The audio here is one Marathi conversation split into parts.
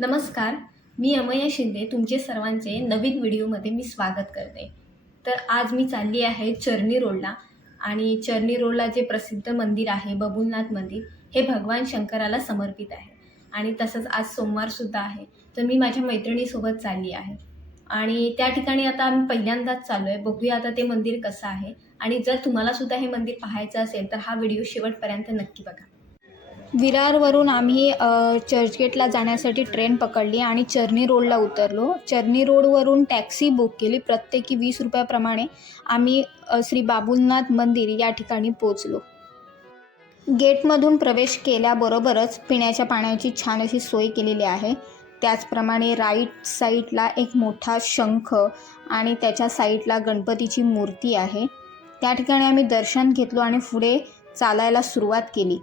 नमस्कार मी अमय शिंदे तुमचे सर्वांचे नवीन व्हिडिओमध्ये मी स्वागत करते. तर आज मी चालली आहे चर्नी रोडला आणि चर्नी रोडला जे प्रसिद्ध मंदिर आहे बबुलनाथ मंदिर हे भगवान शंकराला समर्पित आहे. आणि तसंच आज सोमवारसुद्धा आहे. तर मी माझ्या मैत्रिणीसोबत चालली आहे. आणि त्या ठिकाणी आता आम्ही पहिल्यांदाच चाललो आहे बघूया आता ते मंदिर कसं आहे. आणि जर तुम्हालासुद्धा हे मंदिर पाहायचं असेल तर हा व्हिडिओ शेवटपर्यंत नक्की बघा. विरारवरून आम्ही चर्चगेटला जाण्यासाठी ट्रेन पकडली आणि चर्नी रोडला उतरलो. चर्नी रोडवरून टॅक्सी बुक केली. प्रत्येकी वीस रुपयाप्रमाणे आम्ही श्री बाबुलनाथ मंदिर या ठिकाणी पोचलो गेटमधून प्रवेश केल्याबरोबरच पिण्याच्या पाण्याची छान अशी सोय केलेली आहे. त्याचप्रमाणे राईट साईडला एक मोठा शंख आणि त्याच्या साईडला गणपतीची मूर्ती आहे. त्या ठिकाणी आम्ही दर्शन घेतलो आणि पुढे चालायला सुरुवात केली.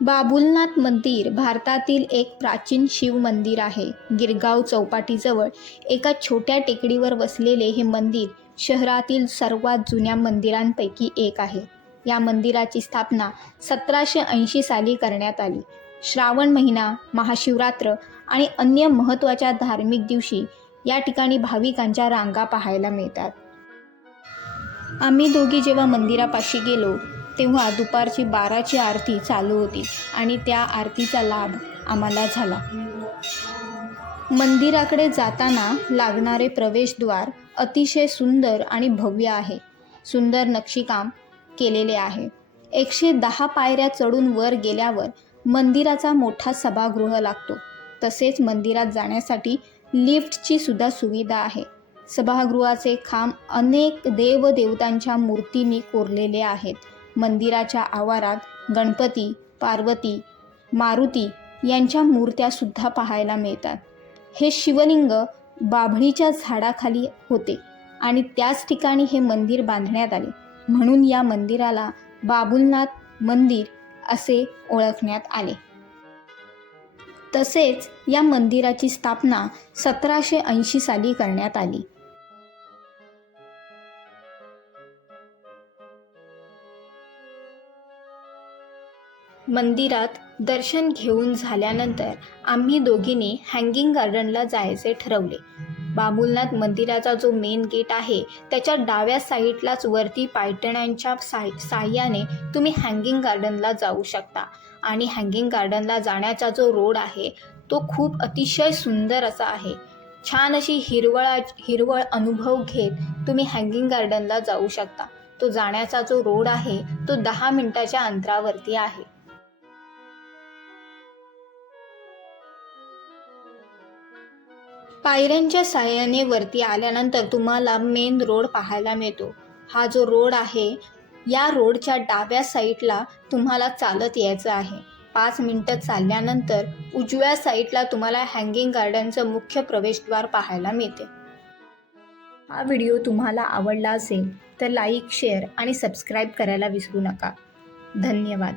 बाबुलनाथ मंदिर भारतातील एक प्राचीन शिव मंदिर आहे. गिरगाव चौपाटीजवळ एका छोट्या टेकडीवर वसलेले हे मंदिर शहरातील सर्वात जुन्या मंदिरांपैकी एक आहे. या मंदिराची स्थापना सतराशे ऐंशी साली करण्यात आली. श्रावण महिना महाशिवरात्र आणि अन्य महत्त्वाच्या धार्मिक दिवशी या ठिकाणी भाविकांच्या रांगा पाहायला मिळतात. आम्ही दोघी जेव्हा मंदिरापाशी गेलो तेव्हा दुपारची बाराची आरती चालू होती आणि त्या आरतीचा लाभ आम्हाला झाला. मंदिराकडे जाताना लागणारे प्रवेशद्वार अतिशय सुंदर आणि भव्य आहे. सुंदर नक्षीकाम केलेले आहे. एकशे दहा पायऱ्या चढून वर गेल्यावर मंदिराचा मोठा सभागृह लागतो. तसेच मंदिरात जाण्यासाठी लिफ्टची सुद्धा सुविधा आहे. सभागृहाचे खांब अनेक देवदेवतांच्या मूर्तींनी कोरलेले आहेत. मंदिराच्या आवारात गणपती पार्वती मारुती यांच्या मूर्त्यासुद्धा पाहायला मिळतात. हे शिवलिंग बाभळीच्या झाडाखाली होते आणि त्याच ठिकाणी हे मंदिर बांधण्यात आले. म्हणून या मंदिराला बाबुलनाथ मंदिर असे ओळखण्यात आले. तसेच या मंदिराची स्थापना सतराशे ऐंशी साली करण्यात आली. मंदिरात दर्शन घेऊन झाल्यानंतर आम्ही दोघींनी हँगिंग गार्डनला जायचे ठरवले. बाबुलनाथ मंदिराचा जो मेन गेट आहे त्याच्या डाव्या साईडलाच वरती पायटण्यांच्या साय साह्याने तुम्ही हँगिंग गार्डनला जाऊ शकता. आणि हँगिंग गार्डनला जाण्याचा जो रोड आहे तो खूप अतिशय सुंदर असा आहे. छान अशी हिरवळा हिरवळ अनुभव घेत तुम्ही हँगिंग गार्डनला जाऊ शकता. तो जाण्याचा जो रोड आहे तो दहा मिनिटाच्या अंतरावरती आहे. पायऱ्यांच्या साह्याने वरती आल्यानंतर तुम्हाला मेन रोड पाहायला मिळतो. हा जो रोड आहे या रोडच्या डाव्या साईडला तुम्हाला चालत यायचं आहे. पाच मिनटं चालल्यानंतर उजव्या साईडला तुम्हाला हँगिंग गार्डनचं मुख्य प्रवेशद्वार पाहायला मिळते. हा व्हिडिओ तुम्हाला आवडला असेल तर लाईक शेअर आणि सबस्क्राईब करायला विसरू नका. धन्यवाद.